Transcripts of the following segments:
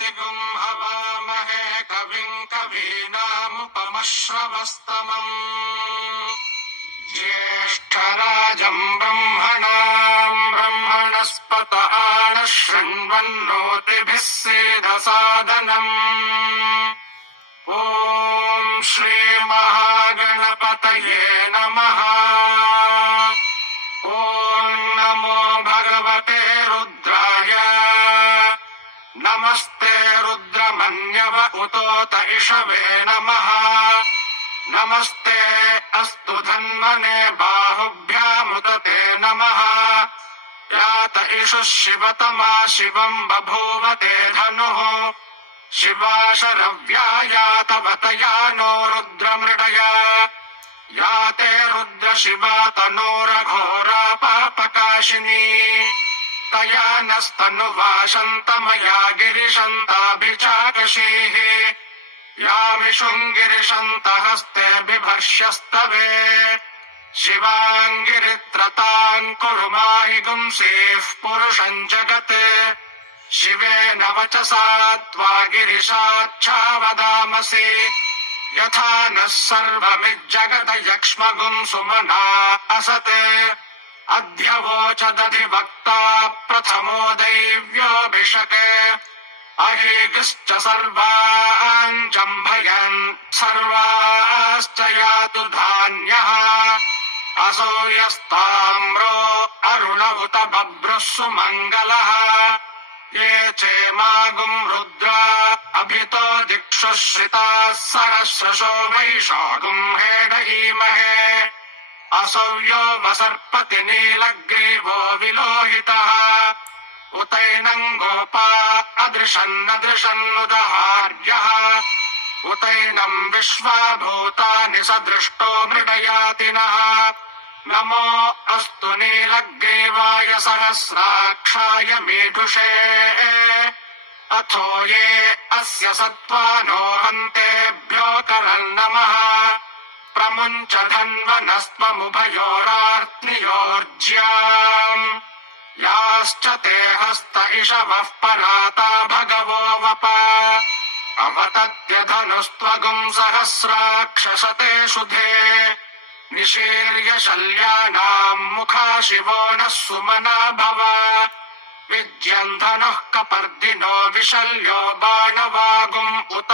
प्रतिगुं हवामहे कविं कवीनामुपमश्रवस्तमम् ज्येष्ठराजं ब्रह्मणस्पत आनः शृण्वन्नोतिभिः सीदसादनम् ॐ श्रीमहागणपतये नमः। ॐ नमो भगवते रुद्राय। नमस्ते रुद्रमन्यव उतोत इषवे नमः। नमस्ते अस्तु धन्वने बाहुभ्यामुदते नमः। यात इषुः शिवतमा शिवं बभूवते धनुः। शिवा शरव्या यातवतया नो रुद्रमृडया। याते रुद्रशिवा तनोरघोरा पापकाशिनी। तया नस्तनुवाशन्तमया गिरिशन्ताभिचाकशीः। यामिषुङ्गिरिशन्तहस्ते बिभर्ष्यस्तवे। शिवाङ्गिरित्रताम् कुरु माहि गुंसीः पुरुषम् जगत्। शिवेन वचसा त्वा गिरिशाच्छावदामसि। यथा नः सर्वमिज्जगदयक्ष्मगुं सुमना असते। अध्यवोचदधिवक्ता प्रथमो दैव्योऽभिषके। अहेगिश्च सर्वान् जम्भयन् सर्वाश्च यातु धान्यः। असो यस्ताम्रो अरुण उत बभ्रुः सुमङ्गलः। ये चेमागुं रुद्रा अभितो दिक्षुः श्रिताः सहस्रशो वैशागुं हेडयीमहे। असौ यो वसर्पति नीलग्रीवो विलोहितः। उतैनं गोपा अदृशन्नदृशन्नुदहार्यः। उतैनं विश्वाभूतानि सदृष्टो मृडयातिनः। नमो अस्तु नीलग्रीवाय सहस्राक्षाय मीढुषे। अथो ये अस्य सत्त्वानो हन्तेभ्यो करन्नमः। प्रमुञ्च धन्वनस्त्वमुभयोरार्त्नियोर्ज्याम्। याश्च ते हस्त इषवः पराता भगवो वप। अवतत्य धनुस्त्वगुं सहस्राक्षसते शुधे। निशीर्य शल्यानाम् मुखा शिवो नः सुमना भव। विज्यन् धनुः कपर्दिनो विशल्यो बाणवागुम् उत।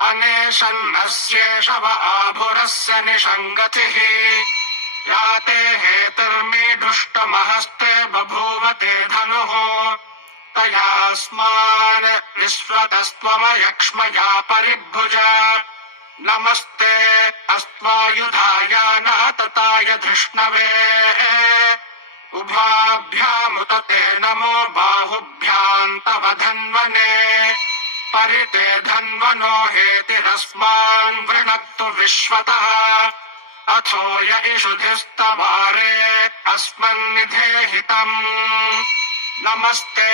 अनेशन्नस्येषव आभुरस्य निषङ्गतिः। याते हेतुर्मीढुष्टमहस्ते बभूवते धनुः। तयास्मान् विश्वतस्त्वमयक्ष्मया परिभुज। नमस्ते अस्त्वायुधाय नातताय धृष्णवे। उभाभ्यामुतते नमो बाहुभ्याम् तव धन्वने। परिते धन्वनो हेतिरस्मान् वृणक्तु विश्वतः। अथो य इषुधिस्तवारे अस्मन्निधेहितम्। नमस्ते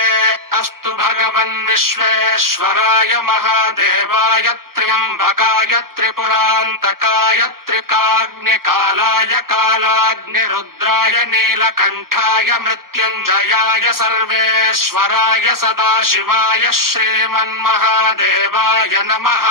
अस्तु भगवन् विश्वेश्वराय महादेवाय त्र्यम्बकाय त्रिपुरान्तकाय त्रिकाग्निकालाय कालाग्निरुद्राय नीलकण्ठाय मृत्युञ्जयाय सर्वेश्वराय सदाशिवाय श्रीमन्महादेवाय नमः।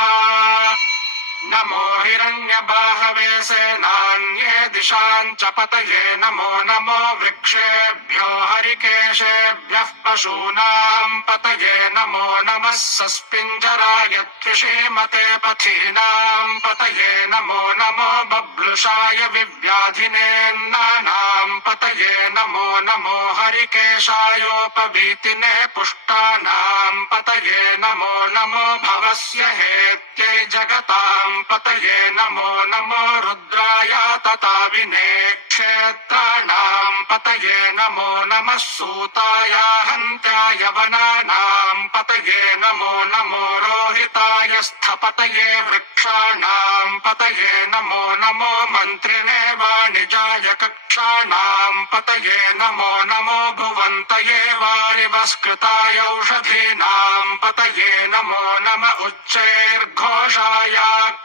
नमो हिरण्यबाहवे सेनान्ये दिशाम् च पतये। नमो नमो वृक्षेभ्यो हरिकेशेभ्यः पशूनाम् पतये। नमो नमः सस्पिञ्जराय त्रिषीमते पथीनाम् पतये। नमो नमो बब्लुषाय विव्याधिनेन्नानाम् पतये। नमो नमो हरिकेशायोपवीतिने पुष्टानाम् पतये। नमो नमो भवस्य हेत्यै जगताम् पतये। नमो नमो रुद्राय तताविने क्षेत्राणाम् पतये। नमो नमः सूताय हन्त्याय वनानाम् पतये। नमो नमो रोहिताय स्थपतये वृक्षाणाम् पतये। नमो नमो मन्त्रिणे वाणिजाय कक्षाणाम् पतये। नमो नमो भुवन्तये वारिवस्कृताय औषधीनाम् पतये। नमो नम उच्चैर्घोषाय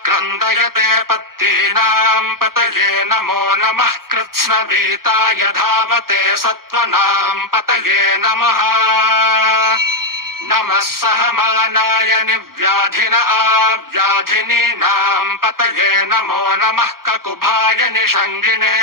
क्रन्दयते पत्तीनाम् पतये। नमो नमः कृत्स्नवीताय धावते सत्त्वनाम् पतये नमः। नमः सहमानाय निव्याधिन आव्याधिनीनां पतये नमो नमः ककुभाय निषङ्गिणे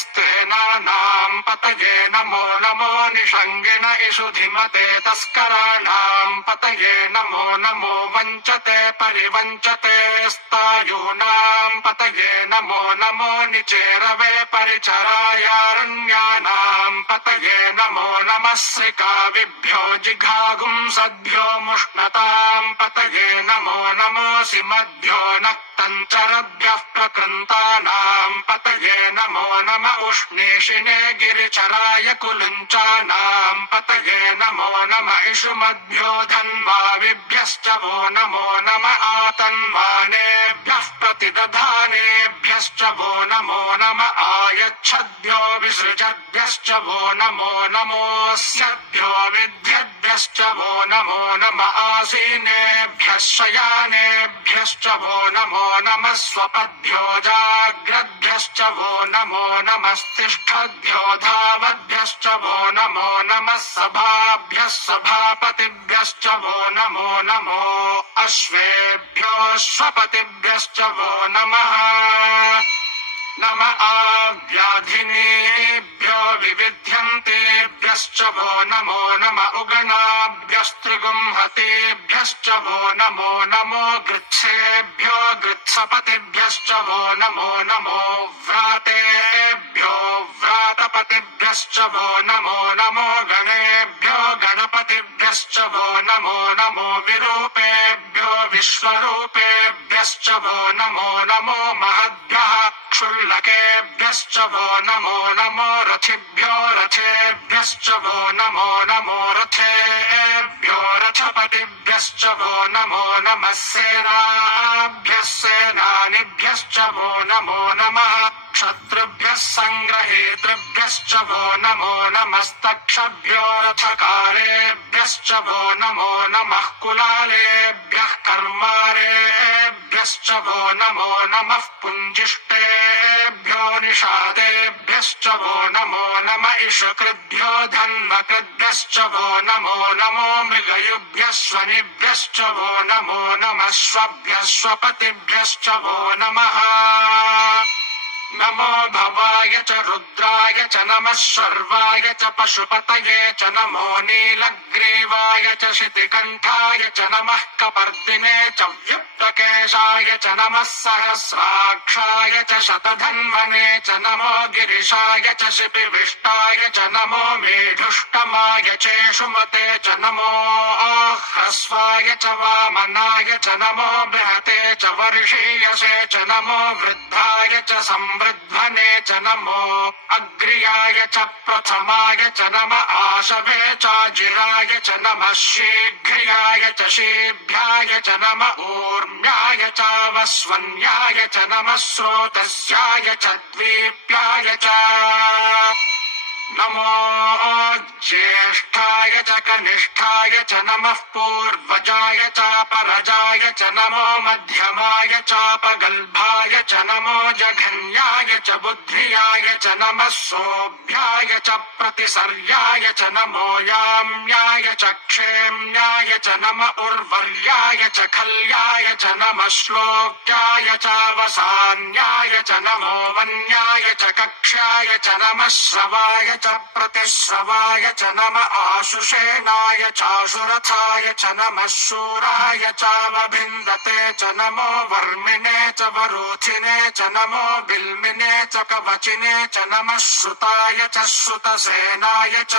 स्तेनानां पतये नमो नमो निषङ्गिण इषुधिमते तस्कराणां पतये नमो नमो वञ्चते परिवञ्चते स्तायूनां पतये नमो नमो निचेरवे परिचरायारण्यानां पतये नमो नमः श्रिकाविभ्यो जिघागुंसद्भ्यो मुष्णतां पतये नमो नमोऽसि मध्यो नक्तञ्चरभ्यः प्रकृन्तानां पतये नमो नम उष्णेशिने गिरिचराय कुलुञ्चानां पतये नमो नम इषुमद्भ्यो धन्वाविभ्यश्च वो नमो नम आतन्वानेभ्यः प्रतिदधानेभ्यश्च वो नमो नम आयच्छद्भ्यो विसृजद्भ्यश्च वो नमो नमोऽस्यभ्यो विद्यद्भ्यश्च वो नमो नम आसीनेभ्यः शयानेभ्यश्च वो नमो नमः स्वपद्भ्यो जाग्रद्भ्यश्च वो नमो नमस्तिष्ठद्भ्यो धावद्भ्यश्च वो नमो नमः सभाभ्यः सभापतिभ्यश्च वो नमो नमो अश्वेभ्योऽश्वपतिभ्यश्च वो नमः नम आव्याधिनेभ्यो विविध्यन्तेभ्यश्च वो नमो नम उगणाभ्यस्त्रिगुंहतेभ्यश्च वो नमो नमो गृत्सेभ्यो गृत्सपतिभ्यश्च वो नमो नमो व्रातेभ्यो व्रातपतिभ्यश्च वो नमो नमो गणेभ्यो गणपतिभ्यश्च वो नमो नमो विरूपेभ्यो विश्वरूपेभ्यश्च वो नमो नमो महद्भ्यः क्षुल्लकेभ्यश्च वो नमो नमो रथिभ्यो रथेभ्यश्च वो नमो नमो रथेभ्यो रथपतिभ्यश्च वो नमो नमः सेनाभ्यः सेनानिभ्यश्च वो नमो नमः क्षत्रुभ्यः सङ्ग्रहेतृभ्यश्च वो नमो नमस्तक्षभ्यो रथकारेभ्यश्च वो नमो नमः कुलालेभ्यः कर्मारेभ्यश्च वो नमो नमः पुञ्जिष्टेभ्यो निषादेभ्यश्च वो नमो नम इषकृद्भ्यो धन्वकृद्भ्यश्च वो नमो नमो मृगयुभ्यः स्वनिभ्यश्च वो नमो नमः श्वभ्यः स्वपतिभ्यश्च वो नमः नमो भवाय च रुद्राय च नमः शर्वाय च पशुपतये च नमो नीलग्रीवाय च शितिकण्ठाय च नमः कपर्दिने च व्युत्तकेशाय च नमः सहस्राक्षाय च शतधन्वने च नमो गिरिशाय च शिपिविष्टाय च नमो मेढुष्टमाय चेषुमते च नमो ह्रस्वाय च वामनाय च नमो बृहते च वर्षीयसे च नमो वृद्धाय च संवृध्वने च नमो अग्र्याय च प्रथमाय च नम आशवे चाजिराय च नमः शीघ्र्याय च शीभ्याय च नम ऊर्म्याय चावस्वन्याय च नमः स्रोतस्याय च द्वीप्याय च नमो ज्येष्ठाय च कनिष्ठाय च नमः पूर्वजाय चापरजाय च नमो मध्यमाय चापगल्भाय च नमो जघन्याय च बुद्ध्याय च नमः सोऽभ्याय च प्रतिसर्याय च नमो याम्याय च क्षेम्याय च नम उर्वर्याय च खल्याय च नमः श्लोक्याय चावसान्याय च नमो वन्याय च कक्ष्याय च नमः श्रवाय च प्रतिश्रवाय च नम आशुषेणाय चाशुरथाय च नमः शूराय चावभिन्दते च नमो वर्मिणे च वरोथिने च नमो बिल्मिने च कवचिने च नमः श्रुताय च श्रुतसेनाय च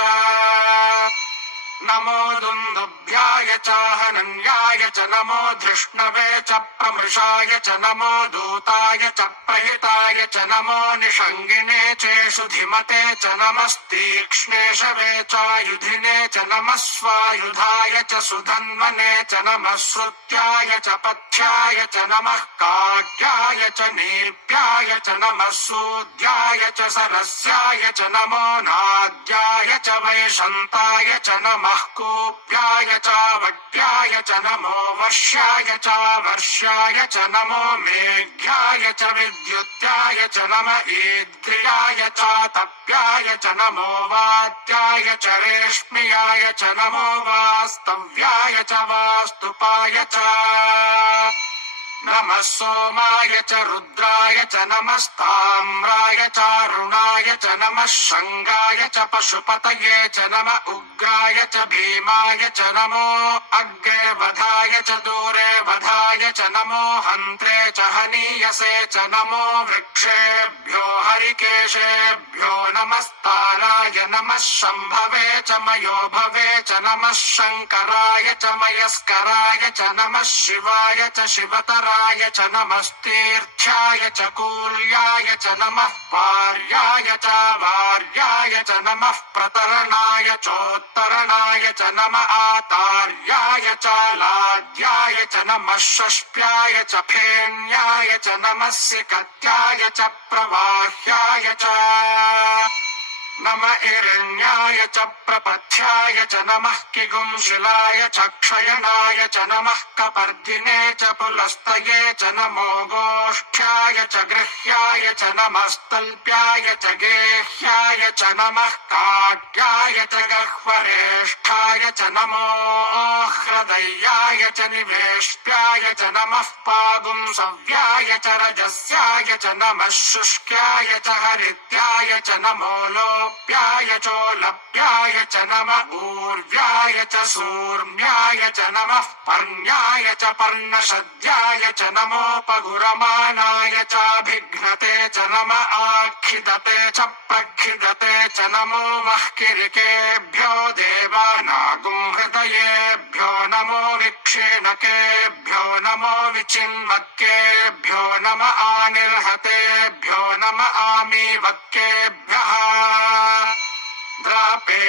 नमो दुन्दुभ्याय च हनन्याय च नमो धृष्णवे च प्रमृषाय च नमो दूताय च प्रहिताय च नमो निषङ्गिणे चेषु धिमते च नमस्तीक्ष्णेशवे चायुधिने च नमः स्वायुधाय च सुधन्वने च नमः श्रुत्याय च पथ्याय च नमः काट्याय च नीर्प्याय च नमः सूद्याय च सरस्याय च नमो नाद्याय च वैशन्ताय च नमः नमः कूप्याय च वट्याय च नमो वर्ष्याय च वर्ष्याय च नमो मेघ्याय च विद्युत्याय च नम ईद्रियाय च तप्याय च नमो वात्याय च रेश्म्याय च नमो वास्तव्याय च वास्तुपाय च नमः सोमाय च रुद्राय च नमस्ताम्राय च अरुणाय च नमः शङ्गाय च पशुपतये च नम उग्राय च भीमाय च नमो अग्रे वधाय च दूरे वधाय च नमो हन्त्रे च हनीयसे च नमो वृक्षेभ्यो हरिकेशेभ्यो नमस्ताराय नमः शम्भवे च मयोभवे च नमः शङ्कराय च मयस्कराय च नमः शिवाय च शिवतराय च नमस्तीर्थ्याय च कूल्याय च नमः पार्याय च वार्याय च नमः प्रतरणाय चोत्तरणाय च नम आतार्याय च लाड्याय च नमः षष्ट्याय च फेन्याय च नमः सिकत्याय च प्रवाह्याय च नम इरण्याय च प्रपथ्याय च नमः किगुंशिलाय च क्षयणाय च नमः कपर्दिने च पुलस्तये च नमो गोष्ठ्याय च गृह्याय च नमस्तल्प्याय च गेह्याय च नमः काट्याय च गह्वरेष्ठाय च नमो हृदयाय च निवेष्ट्याय च नमः पागुंसव्याय च रजस्याय च नमः शुष्क्याय च हरित्याय च नमो लोप्याय चोलप्याय च नम ऊर्व्याय च सूर्म्याय च नमः पर्ण्याय च पर्णशद्याय च नमोपगुरमाणाय चाभिघ्नते च नम आखिदते च प्रखिदते च नमो वह्किरिकेभ्यो देवानागुंहृदयेभ्यो नमो विक्षीणकेभ्यो नमो विचिन्वक्केभ्यो नम आनिर्हतेभ्यो नम आमीवक्केभ्यः द्रापे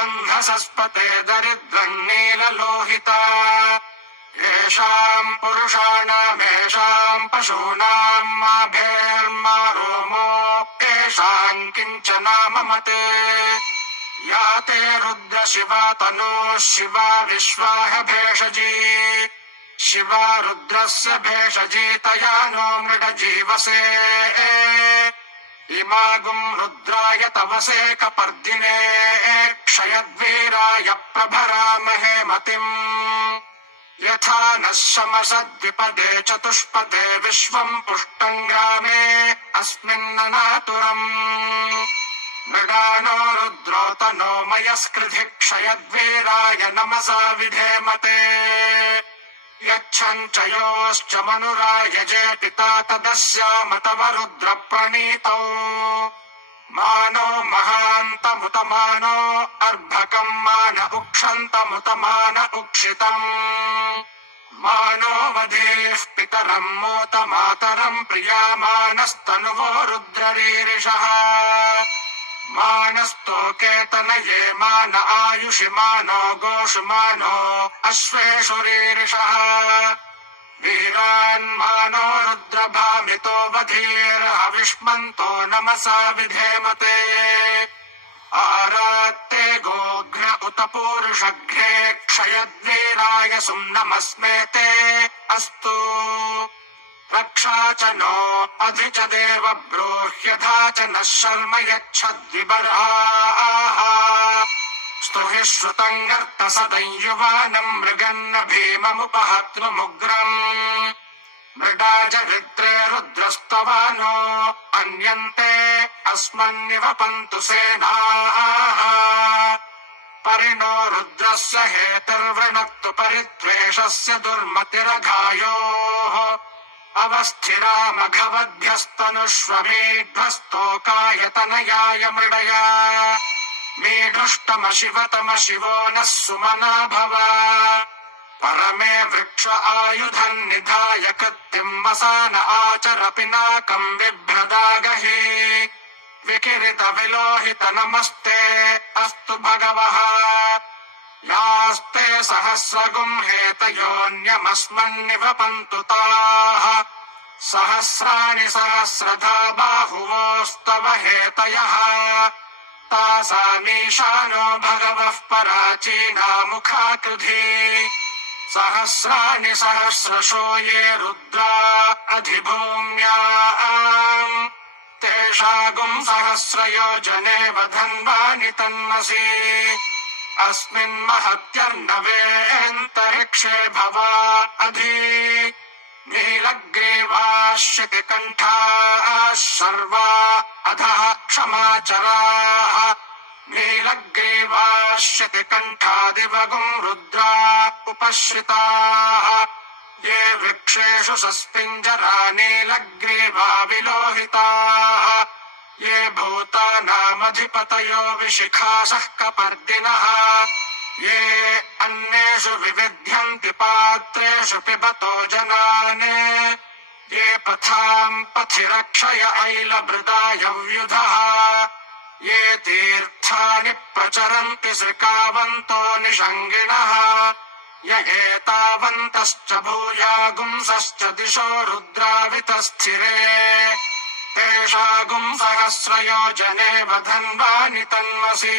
अन्धसस्पते दरिद्रन्नीललोहिता येषाम् पुरुषाणामेषाम् पशूनाम् माभेर्मा रोमो येषाम् किञ्चना ममते या ते रुद्रशिवा तनोः शिवा विश्वाह भेषजी शिवा रुद्रस्य भेषजी तया नो मृडजीवसे इमागुम् रुद्राय तवसे कपर्दिने क्षयद्वीराय प्रभरामहे मतिम् यथा नः शमसद्विपदे चतुष्पदे विश्वम् पुष्टम् ग्रामे अस्मिन्ननातुरम् मृगानो रुद्रोतनो मयस्कृधि क्षयद्वीराय नमसा विधेमते यच्छन् च योश्च मनुरायजे पिता तदस्याम तव रुद्रप्रणीतौ मानो महान्तमुतमानो अर्भकम् मान उक्षन्तमुतमान उक्षितम् मानो वधेः पितरम् मोत मातरम् प्रियामानस्तनुवो रुद्ररीरिषः मानस्तोकेतनये मान आयुषि मानो गोषु मानो अश्वेषु रीरिषः वीरान्मानो रुद्रभामितो वधीर्हविष्मन्तो नमसा विधेमते आरात्ते गोघ्न उत पूरुषघ्ने क्षयद्वीराय सुम्नमस्मेते अस्तु रक्षा च नो अधि च देव ब्रूह्यथा च नः शर्म यच्छद्विबर्हाः स्तुहि श्रुतम् गर्तसदञ्युवानम् मृगन्न भीममुपहत्वमुग्रम् मृडाजरित्रे रुद्रस्तवानो अन्यन्ते अस्मन्निव पन्तु सेनाः परिणो रुद्रस्य हेतुर्वृणक्तु परित्वेषस्य दुर्मतिरघायोः अवस्थिरामघवद्भ्यस्तनुष्वमेध्वस्तोकायतनयाय मृडया मेढुष्टमशिवतम शिवो नः सुमना भव परमे वृक्ष आयुधम् निधाय कृत्तिम् वसान आचर पिनाकम् बिभ्रदागहि विकिरित विलोहित नमस्ते अस्तु भगवः यास्ते सहस्रगुम् हेतयोऽन्यमस्मन्निव पन्तु ताः सहस्राणि सहस्रधा बाहुवोस्तव हेतयः तासामीशानो भगवः पराचीनामुखाकृधि सहस्राणि सहस्रशो ये रुद्रा अधिभूम्याम् तेषागुम् सहस्रयोजने वधन्वानि तन्मसि अस्मिन् महत्यर्णवेऽन्तरिक्षे भवा अधि नीलग्रीवाः शितिकण्ठाः सर्वा अधः क्षमाचराः नीलग्रीवाः शितिकण्ठादिवगुम् रुद्रा उपश्रिताः ये वृक्षेषु सस्पिञ्जरा नीलग्रीवा विलोहिताः ये भूतानामधिपतयो विशिखासः कपर्दिनः ये अन्येषु विविध्यन्ति पात्रेषु पिबतो जनाने ये पथाम् पथि रक्षय ऐलभृदायव्युधः ये तीर्थानि प्रचरन्ति श्रिकावन्तो निषङ्गिणः य एतावन्तश्च भूयागुंसश्च दिशो रुद्रावितस्थिरे तेषागुम् सहस्रयोजने वधन्वानि तन्मसि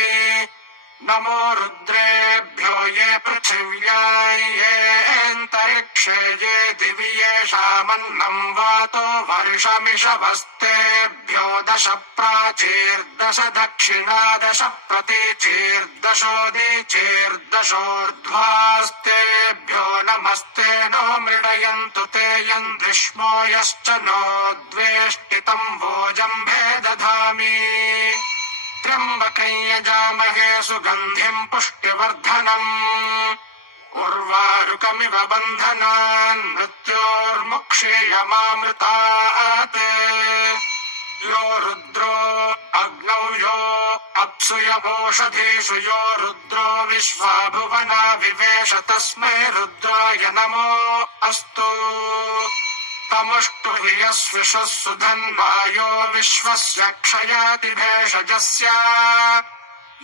नमो रुद्रेभ्यो ये पृथिव्यां येऽन्तरिक्षे ये दिवि येषामन्नं वातो वर्षमिषवस्तेभ्यो 10 प्राचीर्दश दक्षिणा 10 प्रतीचीर्दशोदीचीर्दशोर्ध्वास्तेभ्यो नमस्ते नो मृडयन्तु ते यन्द्रिष्मो यश्च नो द्वेष्टितं भोजम्भे दधामि त्र्यम्बकं यजामहे सुगन्धिं पुष्टिवर्धनम् उर्वारुकमिव बन्धनान् मृत्योर्मुक्षीयमामृतात् यो रुद्रो अग्नौ यो अप्सु यवोषधीषु यो रुद्रो विश्वा भुवना विवेश तस्मै रुद्राय नमो अस्तु तमुष्टु यस्विषः सुधन्वायो विश्वस्य क्षयाति भेषजस्य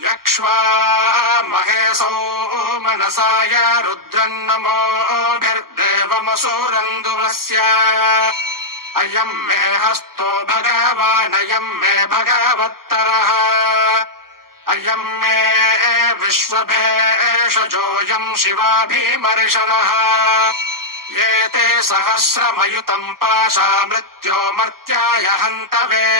यक्ष्वा महेशो मनसाय रुद्रन्नमोभिर्देवमसूरन्दुवस्य अयम् मे हस्तो भगवानयम् मे भगवत्तरः अयम् मे विश्वभेषजोऽयम् शिवाभिमर्शनः ये ते सहस्रमयुतम् पाशा मृत्यो मर्त्याय हन्तवे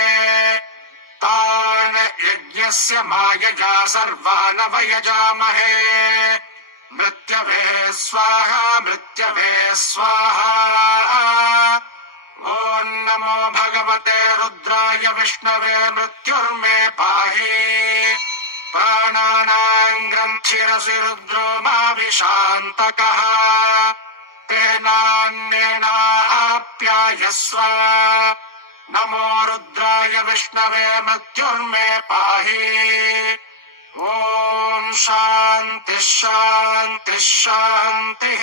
तान् यज्ञस्य मायया सर्वानवयजामहे मृत्यवे स्वाहा मृत्यवे स्वाहा ॐ नमो भगवते रुद्राय विष्णवे मृत्युर्मे पाहि प्राणानाम् ग्रन्थिरसि रुद्रो मा विशान्तकः तेनान्येनाप्यायस्व नमो रुद्राय विष्णवे मृत्युर्मे पाहि ॐ शान्तिः शान्तिः शान्तिः।